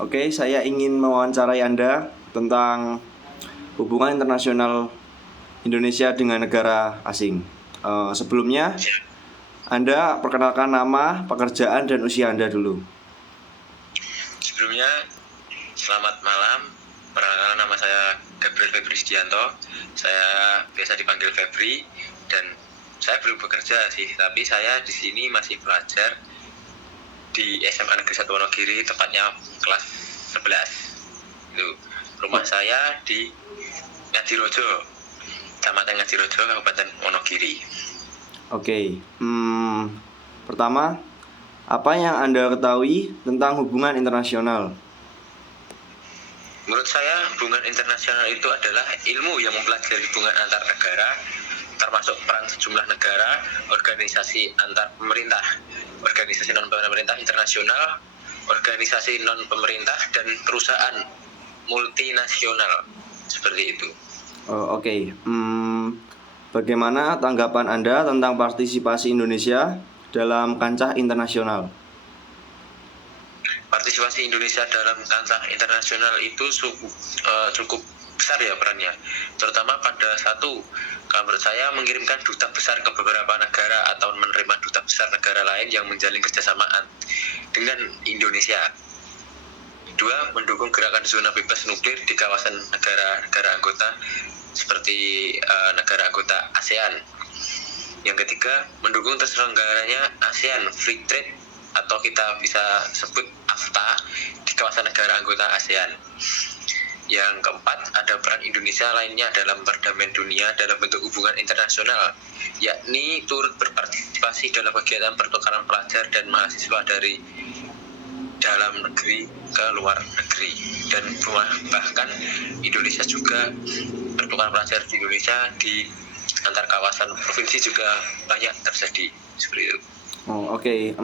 Oke, saya ingin mewawancarai Anda tentang hubungan internasional Indonesia dengan negara asing. Sebelumnya, Anda perkenalkan nama, pekerjaan, dan usia Anda dulu. Sebelumnya, selamat malam. Perkenalkan, nama saya Gabriel Febri Sedianto. Saya biasa dipanggil Febri dan saya belum bekerja sih, tapi saya di sini masih belajar di SMA Negeri 1 Wonogiri, tepatnya kelas 11. Itu rumah saya di Ngadirojo, Kecamatan Ngadirojo, Kabupaten Wonogiri. Oke, pertama, apa yang Anda ketahui tentang hubungan internasional? Menurut saya, hubungan internasional itu adalah ilmu yang mempelajari hubungan antar negara, termasuk peran sejumlah negara, organisasi antar pemerintah, organisasi non-pemerintah internasional, organisasi non-pemerintah, dan perusahaan multinasional, seperti itu. Oke. Bagaimana tanggapan Anda tentang partisipasi Indonesia dalam kancah internasional? Partisipasi Indonesia dalam kancah internasional itu cukup besar ya perannya, terutama pada satu, kalau menurut saya, mengirimkan duta besar ke beberapa negara atau menerima duta besar negara lain yang menjalin kerjasama dengan Indonesia. Dua, mendukung gerakan zona bebas nuklir di kawasan negara-negara anggota seperti negara anggota ASEAN. Yang ketiga, mendukung terselenggaranya ASEAN Free Trade atau kita bisa sebut AFTA di kawasan negara anggota ASEAN. Yang keempat, ada peran Indonesia lainnya dalam perdamaian dunia dalam bentuk hubungan internasional, yakni turut berpartisipasi dalam kegiatan pertukaran pelajar dan mahasiswa dari dalam negeri ke luar negeri, dan bahkan Indonesia juga pertukaran pelajar di Indonesia di antar kawasan provinsi juga banyak terjadi seperti itu. Oke.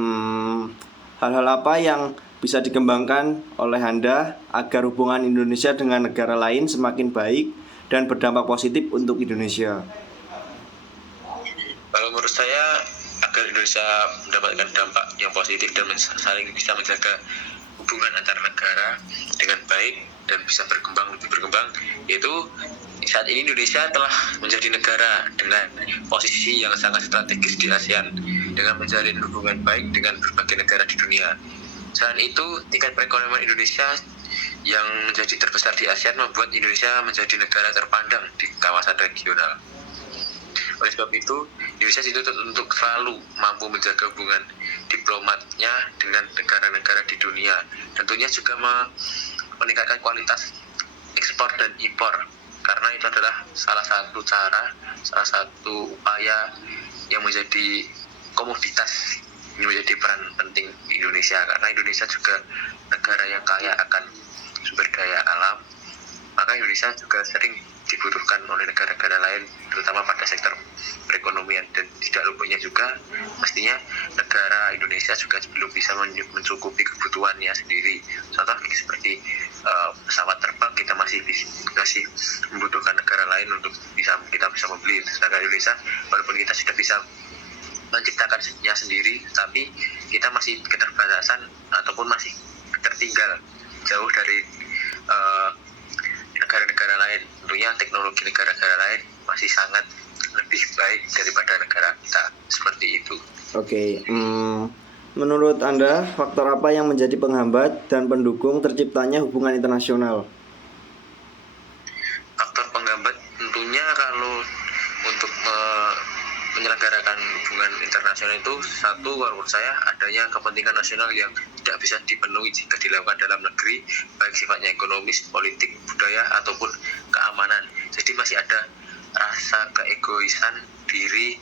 Hal-hal apa yang bisa dikembangkan oleh Anda agar hubungan Indonesia dengan negara lain semakin baik dan berdampak positif untuk Indonesia? Kalau menurut saya, agar Indonesia mendapatkan dampak yang positif dan saling bisa menjaga hubungan antar negara dengan baik dan bisa lebih berkembang, yaitu saat ini Indonesia telah menjadi negara dengan posisi yang sangat strategis di ASEAN dengan menjalin hubungan baik dengan berbagai negara di dunia. Selain itu, tingkat perekonomian Indonesia yang menjadi terbesar di ASEAN membuat Indonesia menjadi negara terpandang di kawasan regional. Oleh sebab itu, Indonesia dituntut untuk selalu mampu menjaga hubungan diplomatnya dengan negara-negara di dunia. Tentunya juga meningkatkan kualitas ekspor dan impor, karena itu adalah salah satu upaya yang menjadi komoditas, yang menjadi peran penting Indonesia, karena Indonesia juga negara yang kaya akan sumber daya alam, maka Indonesia juga sering dibutuhkan oleh negara-negara lain, terutama pada sektor perekonomian, dan tidak luputnya juga mestinya negara Indonesia juga belum bisa mencukupi kebutuhannya sendiri. Contoh seperti pesawat terbang, kita masih membutuhkan negara lain untuk kita bisa membeli. Sedangkan Indonesia, walaupun kita sudah bisa menciptakannya sendiri, tapi kita masih keterbatasan ataupun masih tertinggal jauh dari negara-negara lain. Tentunya teknologi negara-negara lain masih sangat lebih baik daripada negara kita, seperti itu. Oke. Menurut Anda, faktor apa yang menjadi penghambat dan pendukung terciptanya hubungan internasional? Faktor penghambat tentunya kalau untuk menyelenggarakan hubungan internasional itu, satu, menurut saya adanya kepentingan nasional yang tidak bisa dipenuhi jika dilakukan dalam negeri, baik sifatnya ekonomis, politik, budaya, ataupun keamanan. Jadi masih ada rasa keegoisan diri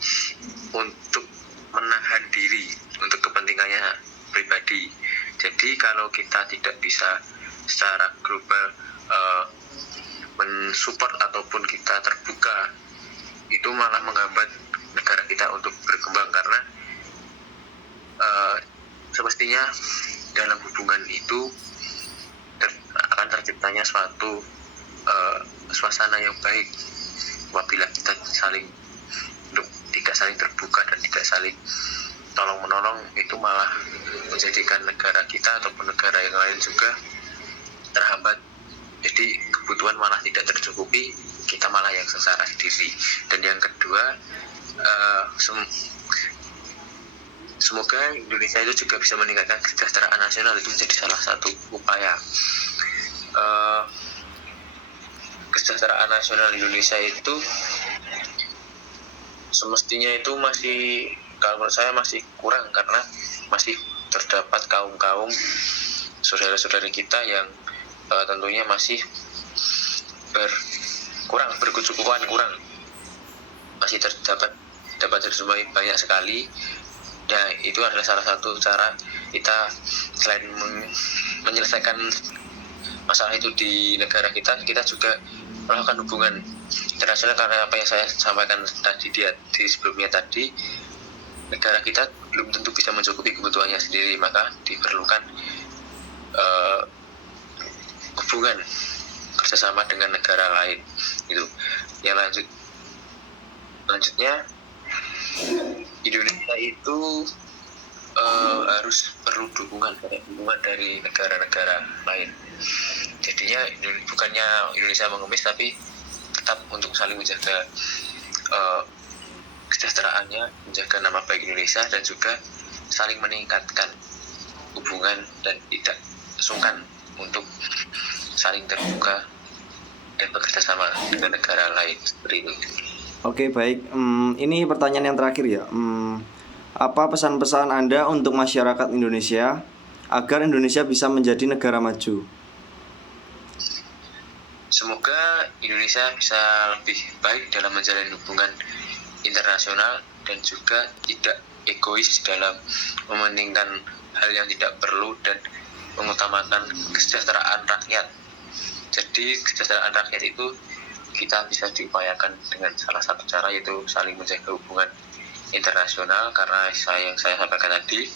untuk menahan diri untuk kepentingannya pribadi. Jadi kalau kita tidak bisa secara global mensupport ataupun kita terbuka, itu malah menghambat negara kita untuk berkembang, karena semestinya dalam hubungan itu akan terciptanya suatu suasana yang baik apabila kita tidak saling terbuka dan tidak saling tolong menolong. Itu malah menjadikan negara kita ataupun negara yang lain juga terhambat. Jadi kebutuhan malah tidak tercukupi, kita malah yang sengsara sendiri. Dan yang kedua, semoga Indonesia itu juga bisa meningkatkan kesejahteraan nasional. Itu menjadi salah satu upaya. Kesejahteraan nasional Indonesia itu semestinya itu masih, kalau menurut saya masih kurang, karena masih terdapat kaum-kaum saudara-saudari kita yang tentunya masih berkecukupan kurang, masih dapat terjumpai banyak sekali. Nah, itu adalah salah satu cara kita selain menyelesaikan masalah itu di negara kita juga melakukan hubungan internasional, karena apa yang saya sampaikan tadi di sebelumnya tadi, negara kita belum tentu bisa mencukupi kebutuhannya sendiri, maka diperlukan hubungan kerjasama dengan negara lain. Itu yang lanjutnya Indonesia itu harus perlu dukungan dari negara-negara lain. Jadinya bukannya Indonesia mengemis, tapi tetap untuk saling menjaga kesejahteraannya, menjaga nama baik Indonesia, dan juga saling meningkatkan hubungan dan tidak sungkan untuk saling terbuka dan bekerja sama dengan negara lain seperti itu. Oke, baik. Ini pertanyaan yang terakhir ya. Apa pesan-pesan Anda untuk masyarakat Indonesia agar Indonesia bisa menjadi negara maju? Semoga Indonesia bisa lebih baik dalam menjalin hubungan internasional dan juga tidak egois dalam mementingkan hal yang tidak perlu dan mengutamakan kesejahteraan rakyat. Jadi kesejahteraan rakyat itu kita bisa diupayakan dengan salah satu cara, yaitu saling menjaga hubungan internasional, karena yang saya sampaikan tadi,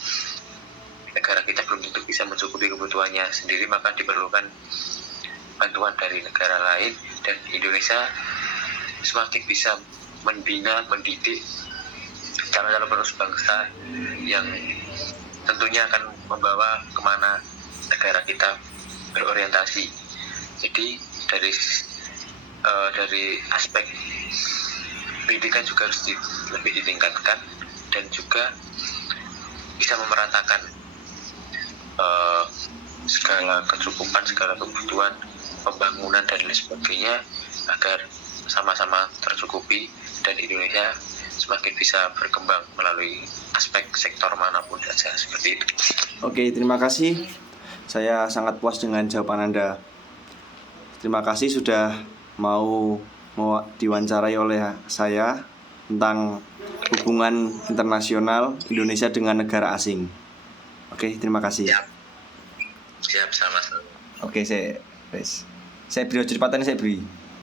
negara kita belum tentu bisa mencukupi kebutuhannya sendiri, maka diperlukan bantuan dari negara lain, dan Indonesia semakin bisa membina, mendidik calon-calon penerus bangsa yang tentunya akan membawa kemana negara kita berorientasi. Jadi dari aspek pendidikan juga harus lebih ditingkatkan, dan juga bisa memeratakan segala kecukupan, segala kebutuhan pembangunan dan lain sebagainya, agar sama-sama tercukupi dan Indonesia semakin bisa berkembang melalui aspek sektor manapun saja, seperti itu. Oke, terima kasih. Saya sangat puas dengan jawaban Anda. Terima kasih sudah mau diwawancarai oleh saya tentang hubungan internasional Indonesia dengan negara asing. Oke, terima kasih. Siap, sama-sama. Oke, saya beri kecepatan, saya beri.